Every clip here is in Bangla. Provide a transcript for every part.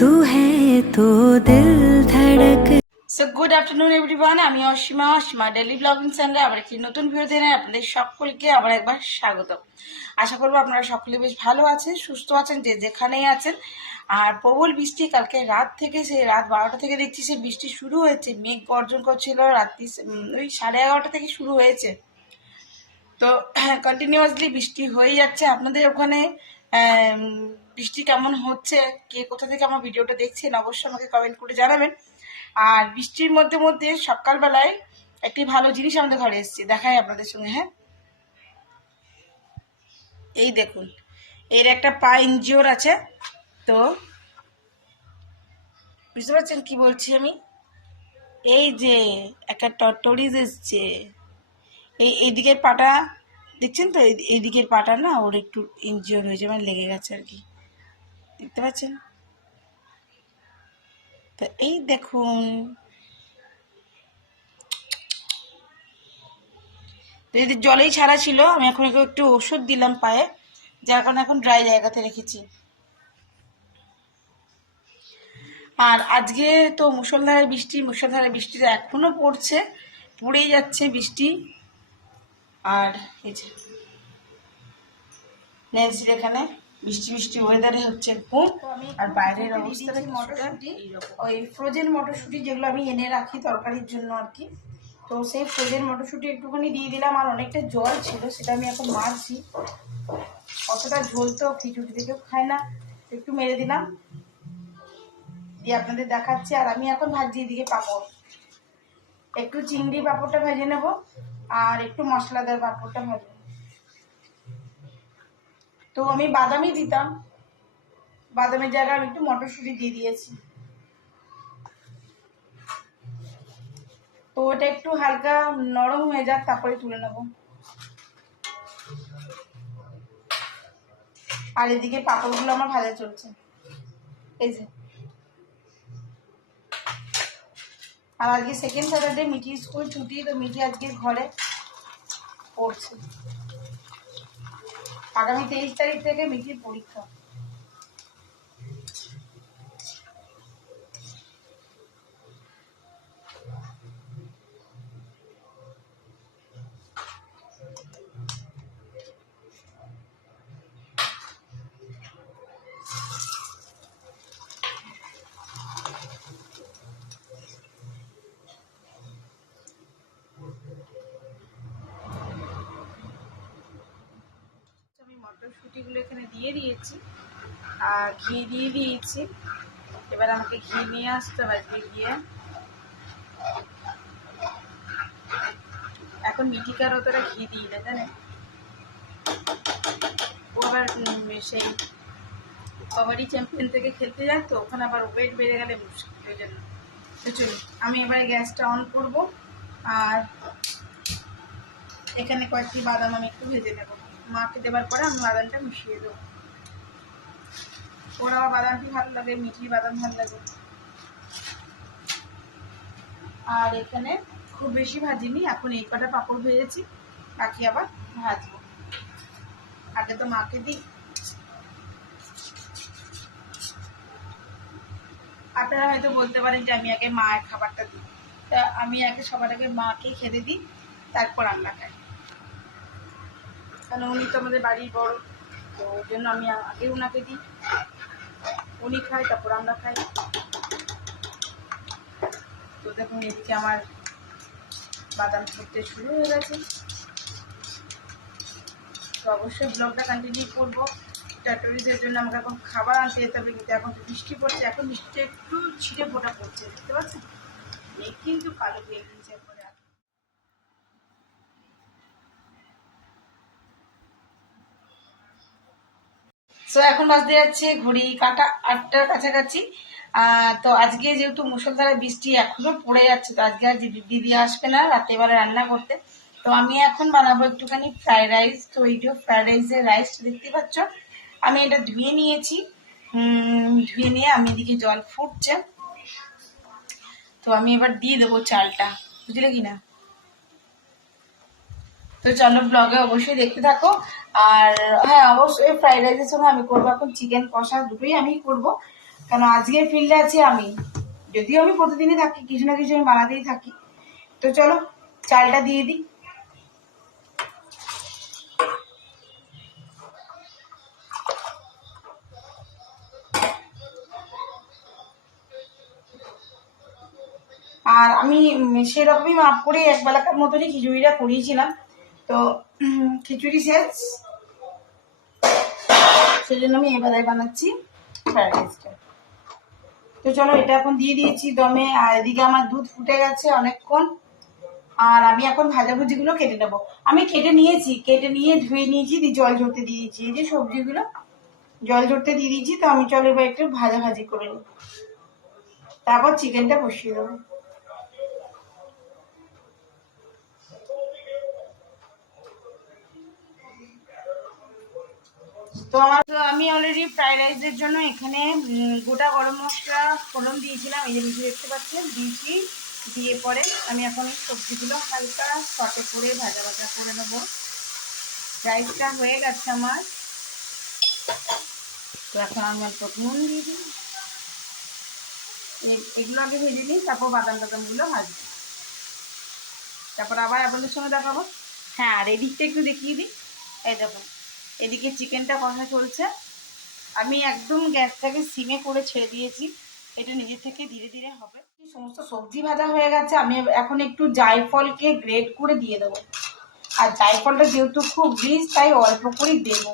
तू है तो दिल धड़क সো গুড আফটারনুন এভরিওয়ান আমি অসীমা অসীমা ডেলি ব্লগিং চ্যানেলে আবার একটি নতুন ভিডিও জানাই আপনাদের সকলকে আবার একবার স্বাগত আশা করবো আপনারা সকলে বেশ ভালো আছেন সুস্থ আছেন যে যেখানেই আছেন আর প্রবল বৃষ্টি কালকে রাত থেকে সে রাত বারোটা থেকে দেখছি সে বৃষ্টি শুরু হয়েছে মেঘ গর্জন করছিল রাত্রি উম, ওই সাড়ে এগারোটা থেকে শুরু হয়েছে তো কন্টিনিউয়াসলি বৃষ্টি হয়ে যাচ্ছে আপনাদের ওখানে আম, বৃষ্টি কেমন হচ্ছে? কে কোথা থেকে আমার ভিডিওটা দেখছেন? অবশ্যই আমাকে কমেন্ট করে জানাবেন। আর বৃষ্টির মধ্যে মধ্যে সকালবেলায় একটি ভালো জিনিস আমাদের ঘরে এসেছে। দেখাই আপনাদের সঙ্গে হ্যাঁ? এই দেখুন, এর একটা পা ইনজিওর আছে। তো বুঝতে পারছেন কি বলছি আমি? এই যে একটা টটরিজ এসছে। এই, এইদিকের পাটা দেখছেন তো? এইদিকের পাটা না ওর একটু ইনজিওর হয়েছে মানে লেগে গেছে আর কি। দেখতে পাচ্ছেন? তো এই দেখুন। এদের জলেই ছাড়া ছিল, আমি এখন একটু ওষুধ দিলাম পায়ে, যার কারণে এখন ড্রাই জায়গাতে রেখেছি। আর আজকে তো মুসলধারে বৃষ্টি মুসলধারে বৃষ্টি তো এখনও পড়ছে, পড়েই যাচ্ছে বৃষ্টি। আর এই যে নেন্সির এখানে বৃষ্টি বৃষ্টি ওয়েদারে হচ্ছে ঘুম আর বাইরের মটরশুটি। ওই ফ্রোজেন মটরশুটি যেগুলো আমি এনে রাখি তরকারির জন্য আর কি। তো সেই ফ্রোজেন মটরশুটি একটুখানি দিয়ে দিলাম আর অনেকটা জল ছিল সেটা আমি এখন মারছি। অতটা ঝোল তো খিচুড়ি থেকেও খায় না একটু মেরে দিলাম। দিয়ে আপনাদের দেখাচ্ছি আর আমি এখন ভাজি এদিকে পাঁপড়। একটু চিংড়ি পাঁপড়টা ভেজে নেব। আর একটু মশলাদার পাঁপড়টা ভাজবো। তো আমি বাদামই দিতাম। বাদামের জায়গায় আমি একটু মটরশুঁটি দিয়ে দিয়েছি। তো ওটা একটু হালকা নরম হয়ে যাক, তারপরে তুলে নেব। আর এদিকে পাঁপড়গুলো আমার ভাজা চলছে। এই যে। আর আজকে সেকেন্ড স্যাটারডে মিটি স্কুল ছুটি, তো মিটি আজকে ঘরে। পড়ছে। আগামী তেইশ তারিখ থেকে মিটির পরীক্ষা। মটরশুঁটিগুলো এখানে দিয়ে দিয়েছি। আর ঘি দিয়ে দিয়েছি। এবার আমাকে ঘি নিয়ে আসতে আজকে গিয়ে এখন মিঠিকার অতটা ঘি দিই না জানেন? ও আবার সেই কবাডি চ্যাম্পিয়ন থেকে খেলতে যায় তো, ওখানে আবার ওয়েট বেড়ে গেলে মুশকিল ওই জন্য তো আমি এবারে গ্যাসটা অন করব। আর এখানে কয়েকটি বাদাম আমি একটু ভেজে নেব। মাকে দেওয়ার পরে আমি বাদামটা মিশিয়ে দেবো। ওর আমার বাদামটি ভালো লাগে? মিঠি বাদাম ভালো লাগে। আর এখানে খুব বেশি ভাজিনি, এখন এই কটা পাঁপড় ভেজেছি, বাকি আবার ভাজবো। আগে তো মাকে দিই। আপনারা হয়তো বলতে পারেন যে আমি আগে মায়ের খাবারটা দিই। তা আমি আগে সবার আগে মাকে খেতে দিই, তারপর আমরা খাই। কারণ উনি তো আমাদের বাড়ির বড়, তো ওই জন্য আমি আগে ওনাকে দিই। উনি খায়, তারপর আমরা খাই। তো দেখুন, এদিকে আমার বাদাম করতে শুরু হয়ে গেছে। তো অবশ্যই ব্লগটা কন্টিনিউ করব। ট্যাটরিজের জন্য আমাকে এখন খাবার আনতে যেতে হবে, কিন্তু এখন তো বৃষ্টি পড়ছে। এখন বৃষ্টি একটু ছিটে ফোটা পড়ছে, দেখতে পাচ্ছেন? মেঘ কিন্তু কালো হয়ে গেছে সো এখন বাজতে যাচ্ছে ঘড়ি কাটা আটটার কাছাকাছি। তো আজকে যেহেতু মুসলধারে বৃষ্টি এখনও পড়ে যাচ্ছে, তো আজকে আর দিদি আসবে না রাত্রেবেলা রান্না করতে। তো আমি এখন বানাবো একটুখানি ফ্রাইড রাইস তো এই যে ফ্রাইড রাইসের রাইসটা দেখতে পাচ্ছ, আমি এটা ধুয়ে নিয়েছি। ধুয়ে নিয়ে আমি এদিকে জল ফুটছে। তো আমি এবার দিয়ে দেবো চালটা, বুঝলে কি না তো চলো ব্লগে অবশ্যই দেখতে থাকো। আর হ্যাঁ অবশ্যই ফ্রাইড রাইসের সঙ্গে আমি করব। এখন চিকেন কষা দুটোই আমি করব। কারণ আজকে ফিল্ডে আছি আমি। যদিও আমি প্রতিদিনই থাকি, কিছু না কিছু আমি বানাতেই থাকি। তো চলো, চালটা দিয়ে দিই। আর আমি সেরকমই মাপ করে এক বেলাকার মতনই খিচুড়িটা করিয়েছিলাম। তো খিচুড়ি শেষ। সেই জন্য আমি এবারে বানাচ্ছি ফ্রাইড রাইসটা তো চলো, এটা এখন দিয়ে দিয়েছি দমে। আর এদিকে আমার দুধ ফুটে গেছে অনেকক্ষণ। আর আমি এখন ভাজাভুজিগুলো কেটে নেব। আমি কেটে নিয়েছি, কেটে নিয়ে ধুয়ে নিয়েছি, দিয়ে জল ঝরতে দিয়ে দিয়েছি। এই যে সবজিগুলো, জল ঝরতে দিয়ে দিয়েছি। তো আমি চলো এবার একটু ভাজা ভাজি করে নিই। তারপর চিকেনটা বসিয়ে দেবো। তো আমার তো আমি অলরেডি ফ্রাইড রাইসের জন্য এখানে গোটা গরম মশলা ফোড়ন দিয়েছিলাম। এই যে নিচে দেখতে পাচ্ছেন দিয়েছি। দিয়ে পরে আমি এখন এই সবজিগুলো হালকা সটে করে ভাজা ভাজা করে নেব। রাইসটা হয়ে গেছে আমার। তো এখন আমি অল্প নুন দিয়ে দিই এগুলো আগে ভেজে নিই তারপর বাদাম টাদামগুলো ভাজবো। তারপর আবার আপনাদের সঙ্গে দেখাবো। হ্যাঁ আর এদিকটা একটু দেখিয়ে দিই। এই দেখুন। এদিকে চিকেনটা কষা চলছে। আমি একদম গ্যাসটাকে সিমে করে ছেড়ে দিয়েছি। এটা নিজে থেকে ধীরে ধীরে হবে। সমস্ত সবজি ভাজা হয়ে গেছে, আমি এখন একটু জায়ফলকে গ্রেট করে দিয়ে দেবো। আর জায়ফলটা যেহেতু খুব রিচ তাই অল্প করেই দেবো।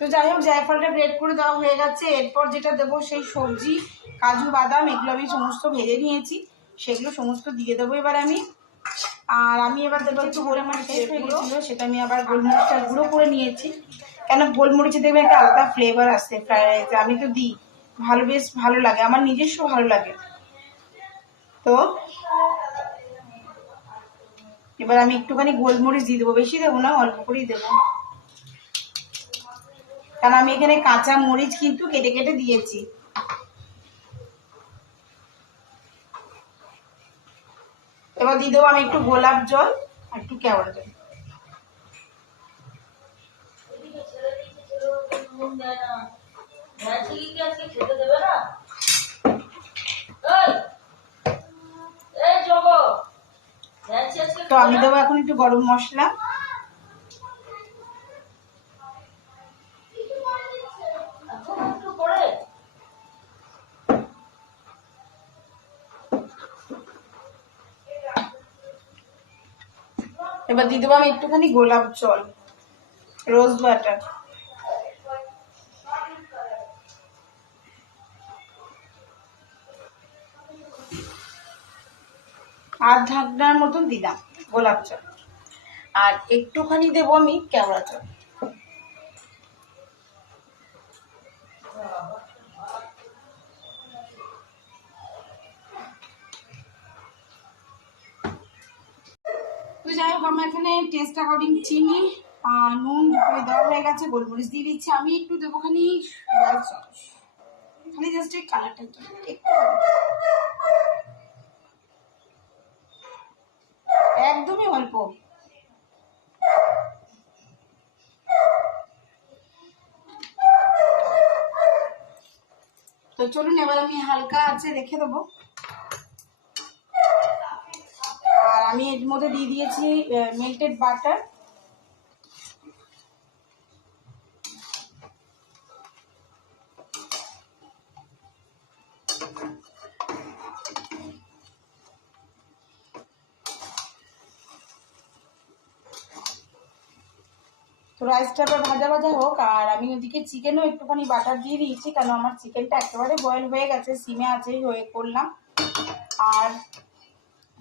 তো যাই হোক, জায়ফলটা গ্রেট করে দেওয়া হয়ে গেছে। এরপর যেটা দেবো, সেই সবজি, কাজু, বাদাম, এগুলো আমি সমস্ত ভেজে নিয়েছি। সেগুলো সমস্ত দিয়ে দেবো এবার আমি। আর আমি এবার দেবো একটু গোলমরিচ শেষ গেছিল সেটা আমি আবার গোলমরিচটা গুঁড়ো করে নিয়েছি। কেন গোলমরিচে দেখবে একটা আলাদা ফ্লেভার আসে ফ্রাইড রাইসে আমি তো দিই, ভালো বেশ ভালো লাগে, আমার নিজস্ব ভালো লাগে। তো এবার আমি একটুখানি গোলমরিচ দিয়ে দেবো, বেশি দেবো না, অল্প করেই দেবো। কারণ আমি এখানে কাঁচা মরিচ কিন্তু কেটে কেটে দিয়েছি। এবার দিয়ে দেবো আমি একটু গোলাপ জল আর একটু কেওড়া জল। তো আমি দেবো এখন একটু গরম মশলা। এবার দিয়ে দেবো আমি একটুখানি গোলাপ জল, রোজ বাটার আর ঢাকনার মতন দিলাম গোলাপ জল। আর একটুখানি দেবো আমি কেওড়া জল। আমার এখানে টেস্ট অ্যাকর্ডিং চিনি নুন দেওয়া হয়ে গেছে, গোলমরিচ দিয়ে দিচ্ছি। আমি একটু দেবো খানি খালি জাস্ট এই কালারটার জন্য একটু একদমই অল্প। তো চলুন, এবার আমি হালকা আছে রেখে দেবো আর আমি এর মধ্যে দিয়ে দিয়েছি মেল্টেড বাটার তো রাইসটা এবার ভাজা ভাজা হোক, আর আমি ওদিকে চিকেনও একটুখানি বাটার দিয়ে দিয়েছি কারণ আমার চিকেনটা একেবারে বয়েল হয়ে গেছে, সিমে আছে হয়ে করলাম। আর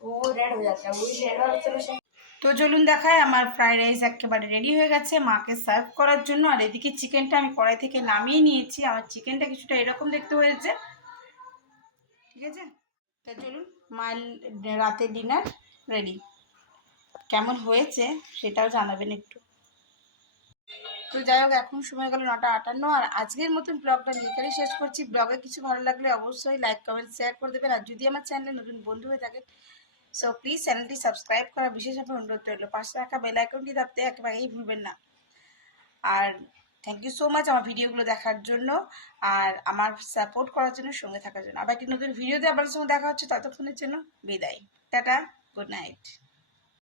ও তো চলুন দেখায় আমার ফ্রাইড রাইস একেবারে রেডি হয়ে গেছে, মাকে সার্ভ করার জন্য। আর এদিকে চিকেনটা আমি কড়াই থেকে নামিয়ে নিয়েছি। আমার চিকেনটা কিছুটা এরকম দেখতে হয়েছে। ঠিক আছে? তা চলুন মাইল রাতে ডিনার রেডি কেমন হয়েছে সেটাও জানাবেন একটু। তো যাই হোক, এখন সময় গেল নটা আটান্ন। আর আজকের মতন ব্লগটা এখানেই শেষ করছি। ব্লগে কিছু ভালো লাগলে অবশ্যই লাইক কমেন্ট শেয়ার করে দেবেন। আর যদি আমার চ্যানেলে নতুন বন্ধু হয়ে থাকে সো প্লিজ চ্যানেলটি সাবস্ক্রাইব করা বিশেষভাবে অনুরোধ রইল। পাশে থাকা বেল আইকনটি দাবতে একেবারেই ভুলবেন না। আর থ্যাংক ইউ সো মাচ আমার ভিডিওগুলো দেখার জন্য আর আমার সাপোর্ট করার জন্য সঙ্গে থাকার জন্য। আবার একটি নতুন ভিডিওতে আবার সঙ্গে দেখা হচ্ছে, ততক্ষণের জন্য বিদায়। Tata good night